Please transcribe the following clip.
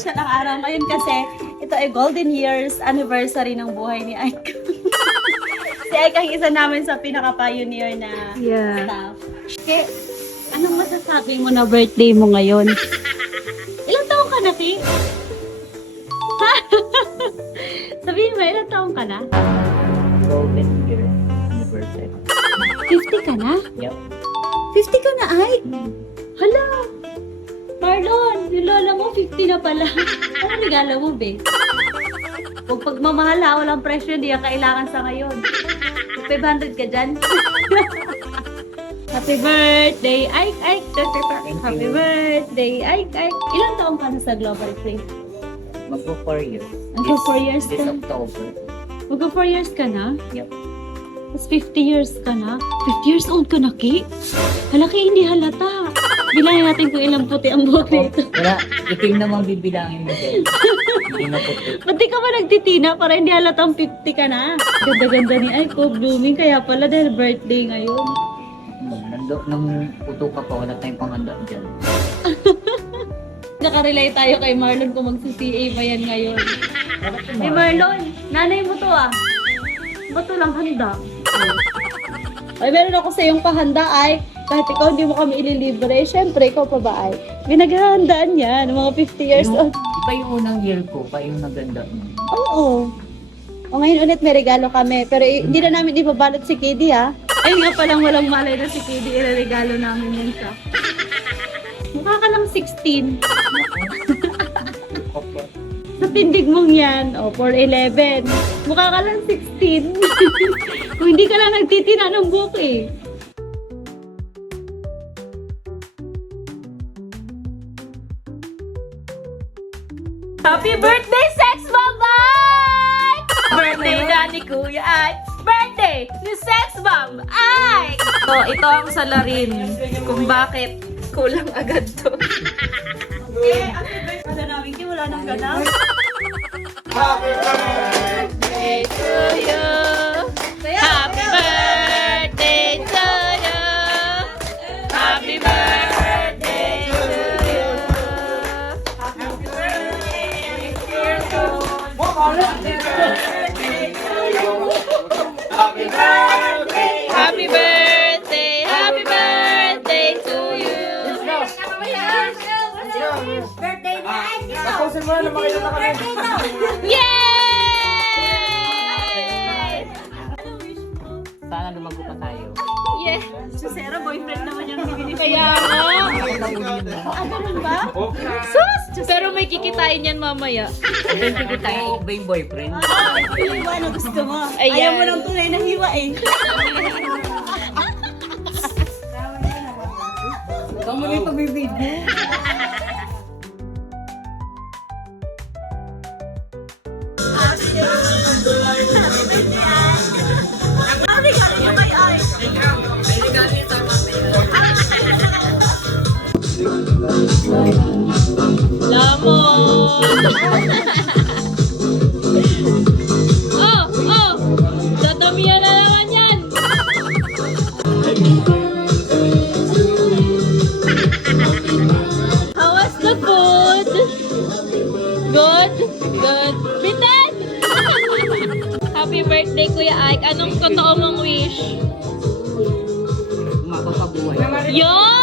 special ang araw ngayon kasi ito ay golden years anniversary ng buhay ni Ike. Si Ike ang isa namin sa pinaka-pioneer na staff. Okay, anong masasabi mo na birthday mo ngayon? Ilang taong ka na, Ki? Sabihin mo, ilang taong ka na? Golden year anniversary. 50 ka na? Yup. 50 ka na, Ike? Hala! Marlon, yung lola mo, 50 na pala. Ano regalo mo, be? Huwag pagmamahal ha, walang presyo, hindi ang kailangan sa ngayon. 500 ka dyan. Happy birthday, Ike, Ike. Happy birthday, Ike, Ike. Ilang taong ka na sa Global Free? Magpo 4 years. Magpo 4 years This ka? October. Magpo 4 years ka na? Yup. Tapos 50 years ka na? 50 years old ka na, Ki? Halaki, hindi halata. Bilangin natin kung ilang puti ang buhok nito. Wala, itim namang bibilangin mo din. Hindi na puti. Ba't di ka ba nagtitina para hindi halatang 50 ka na? Ganda-ganda ni Aiko, blooming. Kaya pala dahil birthday ngayon. Nung puto ka pa, wala tayong panghanda dyan. Nakarelay tayo kay Marlon kung magsi-CA ba yan ngayon. Eh Marlon, nanay mo to ah. Ba't lang handa? Ay, meron ako sa iyong pahanda ay kahit ikaw hindi mo kami ililibre, syempre ikaw pa ba ay pinaghahandaan yan, mga 50 years old. Iba yung unang year ko, pa yung naganda mo. Oo. O ngayon ulit may regalo kami, pero hindi na namin ibabalot si Kiddy ha. Ay nga palang walang malay na si Kiddy, ilalagalo namin yun siya. Mukha ka lang 16. Okay. Sa tindig mong yan, o 4'11". Mukha ka lang 16. Kung hindi ka lang nagtitina ng buhok eh. Happy birthday, Sex Bomb Ike! Birthday na ni Kuya Ike! Birthday ni Sex Bomb Ike! So, ito ang salarin kung bakit kulang agad to. Ano namin, Ki? Wala nang ganap. Happy birthday to you! Happy birthday to you! Happy birthday to you! Happy birthday! Happy birthday to you! Birthday na Ike! Tapusin mo na makita na kami. Yay! Sana lumago pa tayo. Yeah! Si Sarah, boyfriend naman yung bibili. Kaya nga! Ah, ganun ba? Sus! Pero may kikitain yan mamaya. Hindi tayo iba yung boyfriend. Hiwa na gusto mo. Ayan. Ayaw mo ng tunay na hiwa eh. Kamu na ito, baby. Lamon! Oh! Oh! Dadamihan na naman yan! How was the food? Good? Good. Bitin! Happy birthday, Kuya Ike. Anong totoo mong wish? Mapapabuhay. Yun!